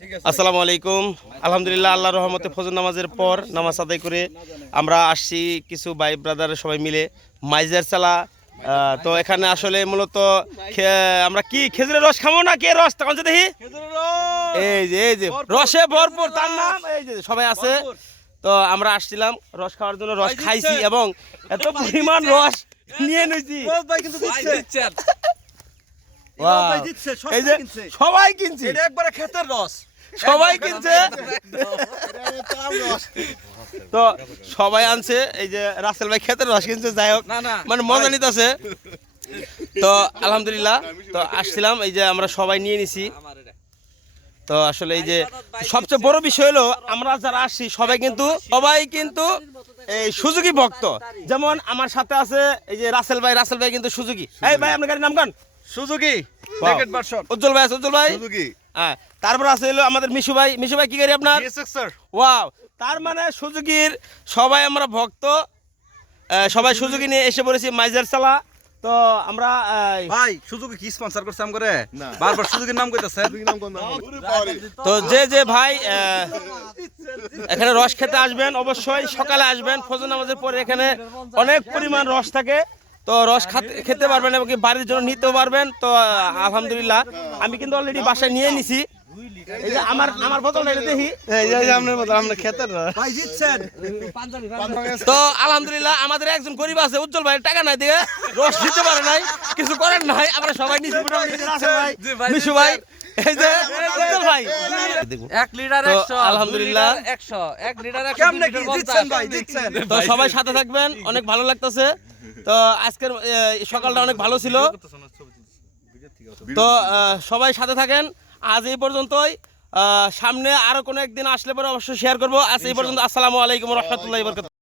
আসসালামু আলাইকুম। আলহামদুলিল্লাহ, আল্লাহর রহমতে ফজর নামাজের পর নামাজ আদায় করে আমরা আসছি কিছু ভাই ব্রাদার সবাই মিলে মাইজার চালা। তো এখানে আসলে মূলত আমরা কি খেজুরের রস খাবো না কে রস তখন দেখি এই যে রসে ভরপুর, তার নাম এই যে সবাই আছে। তো আমরা আসছিলাম রস খাওয়ার জন্য, রস খাইছি এবং এত পরিমাণ রস নিয়ে নিয়েছি। এই যে সবাই কিনছে, একবারে ক্ষেতের রস সবাই কিনছে। তো সবাই আনছে, এই যে রাসেল ভাই ক্ষেতের রস কিনছে, যাই হোক মানে মজা নিতেছে। তো আলহামদুলিল্লাহ, তো আসছিলাম এই যে আমরা সবাই নিয়ে নিছি। তো আসলে এই যে সবচেয়ে বড় বিষয় হলো আমরা যারা আসছি সবাই কিন্তু এই সুজুকি ভক্ত। যেমন আমার সাথে আছে এই যে রাসেল ভাই কিন্তু সুজুকি। এই ভাই আপনার গাড়ির নাম কোন? Suzuki naked version. উজ্জ্বল ভাই সুজুকি। হ্যাঁ, তারপর আছে হলো আমাদের মিশু ভাই কি গাড়ি আপনার? SX-R। ওয়াও, তার মানে সুজুকির সবাই আমরা ভক্ত। সবাই সুজুকি নিয়ে এসে পড়েছি মাইজার চালা। তো আমরা ভাই সুজুকি কি স্পন্সর করছে আম করে বারবার সুজুকির নাম কইতাছে। তো যে ভাই এখানে রস খেতে আসবেন, অবশ্যই সকালে আসবেন ফজর নামাজের পরে। এখানে অনেক পরিমাণ রস থাকে, তো রস খেতে পারবেন এবং বাড়ির জন্য নিতেও পারবেন। তো আলহামদুলিল্লাহ, আমি কিন্তু অলরেডি বাসায় নিয়ে নিছি। এই যে আমার বোতলটা দেখি, এই যে আপনার বোতল, আমরা খেতের রস ভাই জিতছেন। তো আলহামদুলিল্লাহ, আমাদের একজন গরিব আছে উজ্জ্বল ভাই, টাকা নাই দিয়ে রস দিতে পারে নাই, কিছু করেন নাই। আমরা সবাই নিছি, মিশু ভাই, এই যে উজ্জ্বল ভাই 1 লিটার 100, আলহামদুলিল্লাহ 100, 1 লিটার 100, কেমনে কি জিতছেন ভাই জিতছেন। তো সবাই সাথে থাকবেন, অনেক ভালো লাগতেছে। তো আজকের সকালটা অনেক ভালো ছিল। তো সবাই সাথে থাকেন। আজ এই পর্যন্তই। সামনে আরো কোনো একদিন আসলে পরে অবশ্যই শেয়ার করবো। আজ এই পর্যন্ত। আসসালামু আলাইকুম ওয়া রাহমাতুল্লাহি ওয়া বারাকাতুহু।